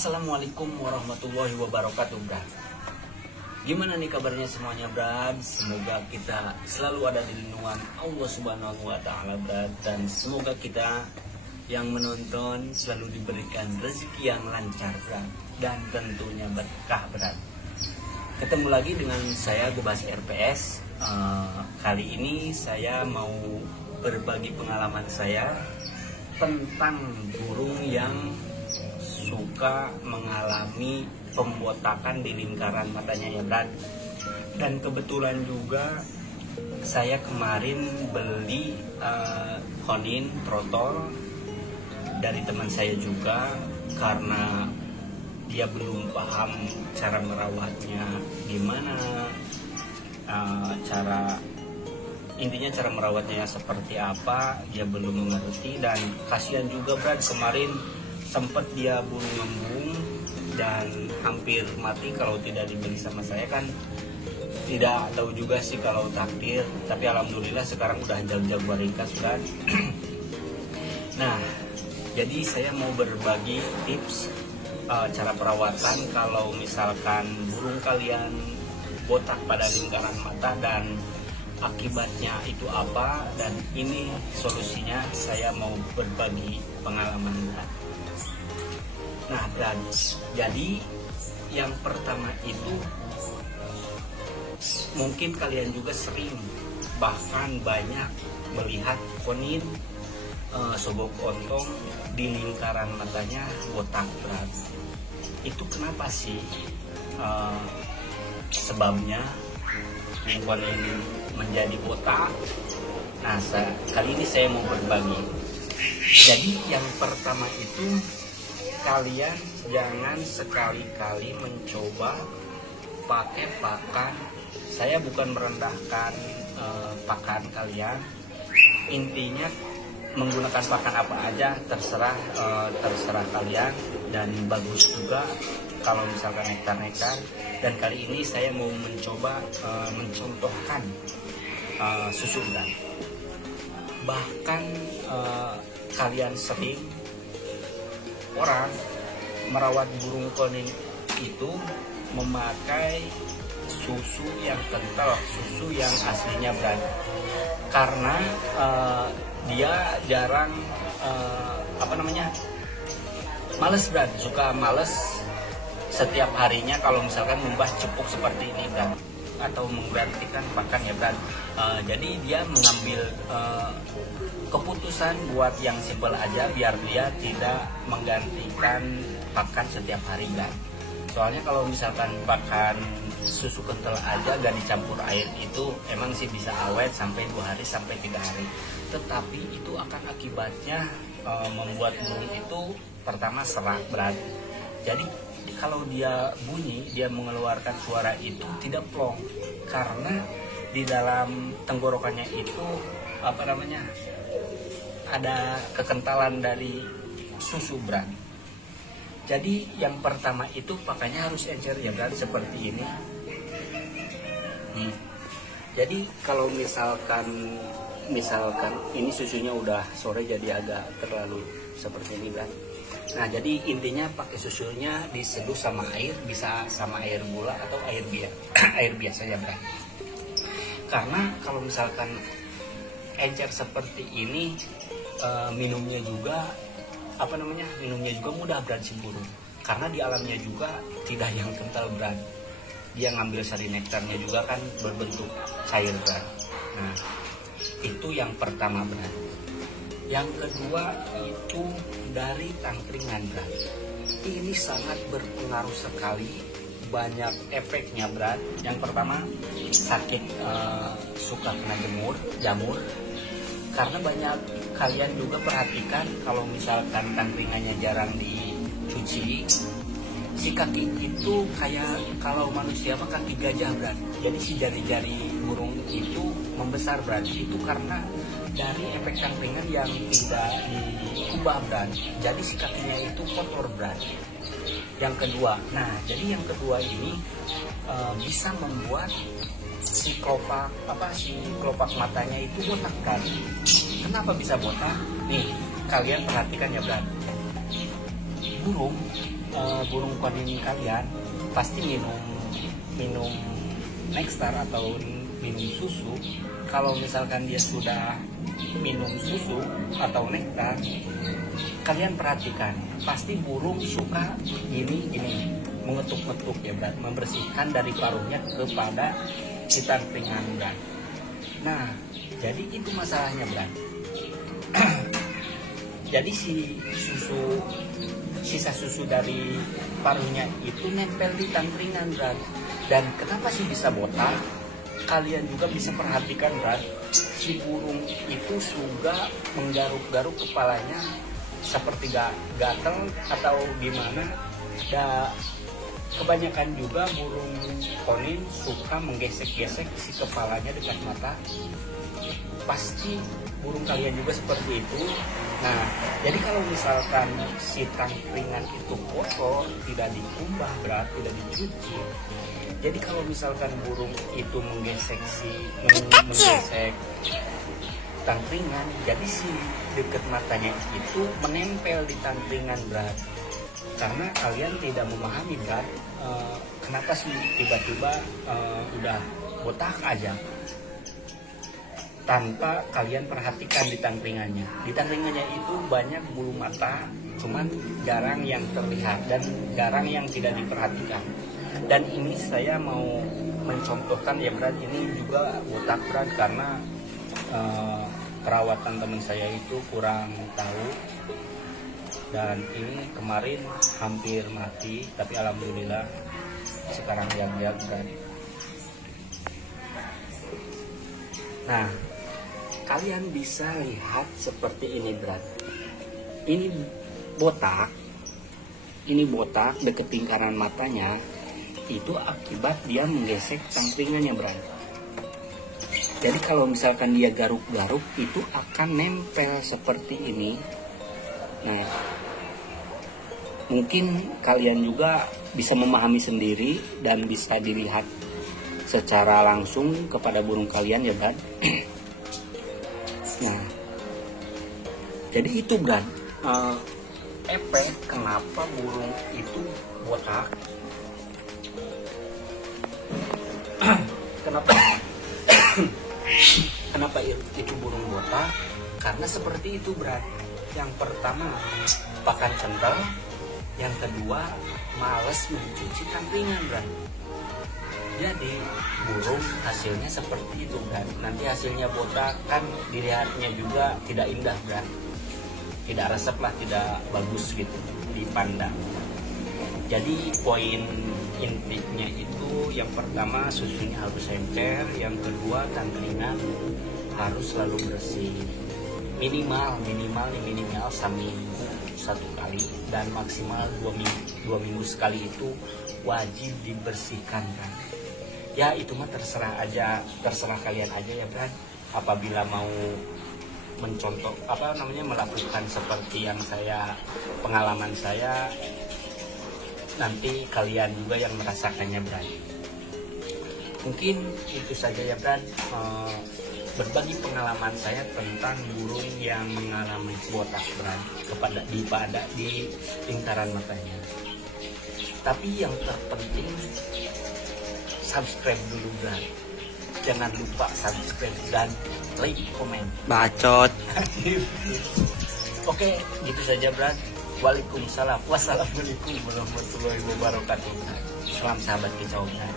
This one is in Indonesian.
Assalamualaikum warahmatullahi wabarakatuh, Brad. Gimana nih kabarnya semuanya, Brad? Semoga kita selalu ada di lindungan Allah Subhanahu wa Ta'ala, Brad. Dan semoga kita yang menonton selalu diberikan rezeki yang lancar, Brad. Dan tentunya berkah, Brad. Ketemu lagi dengan saya, Gebas RPS. Kali ini saya mau berbagi pengalaman saya tentang burung yang suka mengalami pembotakan di lingkaran matanya, ya, Brad. Dan kebetulan juga saya kemarin beli konin trotol dari teman saya juga, karena dia belum paham cara merawatnya gimana, intinya cara merawatnya seperti apa, dia belum mengerti. Dan kasihan juga, Brad, kemarin sempat dia burung-embung dan hampir mati kalau tidak dibeli sama saya. Kan tidak tahu juga sih kalau takdir, tapi alhamdulillah sekarang udah jago ringkas, Brad. Nah, jadi saya mau berbagi tips cara perawatan kalau misalkan burung kalian botak pada lingkaran mata dan akibatnya itu apa, dan ini solusinya. Saya mau berbagi pengalaman, Brad. Nah, dan jadi yang pertama itu mungkin kalian juga sering bahkan banyak melihat konin sobok ontong di lingkaran matanya botak, Brad. Itu kenapa sih sebabnya konin menjadi botak? Nah, kali ini saya mau berbagi. Jadi yang pertama itu, kalian jangan sekali-kali mencoba pakai pakan. Saya bukan merendahkan pakan kalian. Intinya menggunakan pakan apa aja terserah kalian, dan bagus juga kalau misalkan nektar. Dan kali ini saya mau mencoba mencontohkan susu udang. Bahkan kalian sering orang merawat burung konin itu memakai susu yang kental, susu yang aslinya, Brad. Karena dia jarang males, Brad, suka males setiap harinya kalau misalkan membah cepuk seperti ini, Brad, atau menggantikan pakan, ya, Brad. Jadi dia mengambil keputusan buat yang simpel aja, biar dia tidak menggantikan pakan setiap hari, Brad. Soalnya kalau misalkan pakan susu kental aja gak dicampur air, itu emang sih bisa awet sampai 2 hari sampai 3 hari. Tetapi itu akan akibatnya membuat burung itu pertama serak, Brad. Ada kalau dia bunyi, dia mengeluarkan suara itu tidak plong, karena di dalam tenggorokannya itu ada kekentalan dari susu, Brad. Jadi yang pertama itu pakannya harus encer, ya, Brad, seperti ini. Nih. Jadi kalau misalkan ini susunya udah sore jadi agak terlalu seperti ini, Brad. Nah, jadi intinya pakai susunya diseduh sama air, bisa sama air gula atau air biasa, ya, Brad. Karena kalau misalkan encer seperti ini, minumnya juga mudah, Brad, si burung. Karena di alamnya juga tidak yang kental, Brad. Dia ngambil sari nektarnya juga kan berbentuk cair, Brad. Nah, itu yang pertama, Brad. Yang kedua itu dari tangkringan, Brad. Ini sangat berpengaruh sekali, banyak efeknya, Brad. Yang pertama, sakit suka kena jamur. Karena banyak kalian juga perhatikan kalau misalkan tangkringannya jarang dicuci, si kaki itu kayak kalau manusia mah kaki gajah, Brad. Jadi si jari-jari burung itu membesar, Brad. Itu karena dari efek tangkringan yang tidak diubah, Brad. Jadi si kakinya itu kotor, Brad. Yang kedua, jadi yang kedua ini bisa membuat si kelopak matanya itu botak, Brad. Kenapa bisa botak? Nih, kalian perhatikan, ya, Brad. Burung burung konin kalian pasti minum nektar atau minum susu. Kalau misalkan dia sudah minum susu atau nektar, kalian perhatikan, pasti burung suka gini mengetuk-ngetuk ya Bran, membersihkan dari paruhnya kepada si tangkringan Bran. Nah, jadi itu masalahnya Bran. Jadi sisa susu dari paruhnya itu nempel di tangkringan Bran. Dan kenapa sih bisa botak? Kalian juga bisa perhatikan Bran, si burung itu juga menggaruk-garuk kepalanya seperti gatel atau gimana. Kebanyakan juga burung konin suka menggesek-gesek si kepalanya dekat mata. Pasti burung kalian juga seperti itu. Nah, jadi kalau misalkan si tangkringan itu kotor, tidak dikumbah Bran, tidak dicuci. Jadi kalau misalkan burung itu menggesek tangkringan, jadi si dekat matanya itu menempel di tangkringan Bran. Karena kalian tidak memahami Bran, kenapa sih tiba-tiba udah botak aja tanpa kalian perhatikan di tangkringannya. Di tangkringannya itu banyak bulu mata, cuman jarang yang terlihat dan jarang yang tidak diperhatikan. Dan ini saya mau mencontohkan ya Bran, ini juga botak Bran karena perawatan teman saya itu kurang tahu. Dan ini kemarin hampir mati, tapi alhamdulillah sekarang yang Bran. Nah, kalian bisa lihat seperti ini Bran. Ini botak deket lingkaran matanya. Itu akibat dia menggesek tangkringannya Bran. Jadi kalau misalkan dia garuk-garuk itu akan nempel seperti ini. Nah, mungkin kalian juga bisa memahami sendiri dan bisa dilihat secara langsung kepada burung kalian ya Bran. Nah, jadi itu Bran, efek kenapa burung itu botak. Kenapa itu burung botak? Karena seperti itu Bran. Yang pertama pakan kental, yang kedua males mencuci tangkringan Bran. Jadi burung hasilnya seperti itu Bran. Nanti hasilnya botak kan, dilihatnya juga tidak indah Bran. Tidak resep lah, tidak bagus gitu dipandang. Jadi poin intinya itu yang pertama susunya harus encer, yang kedua tangkringan harus selalu bersih. Minimal seminggu 1 kali dan maksimal 2 minggu sekali itu wajib dibersihkan kan. Ya itu mah terserah kalian aja ya Bran. Apabila mau mencontoh melakukan seperti yang pengalaman saya, nanti kalian juga yang merasakannya Bran. Mungkin itu saja ya Bran, berbagi pengalaman saya tentang burung yang mengalami botak Bran di lingkaran matanya. Tapi yang terpenting subscribe dulu Bran. Jangan lupa subscribe dan like, komen. Bacot. Oke, gitu saja Bran. Waalaikumsalam. Wassalamualaikum warahmatullahi wabarakatuh. Salam sahabat kicau Bran.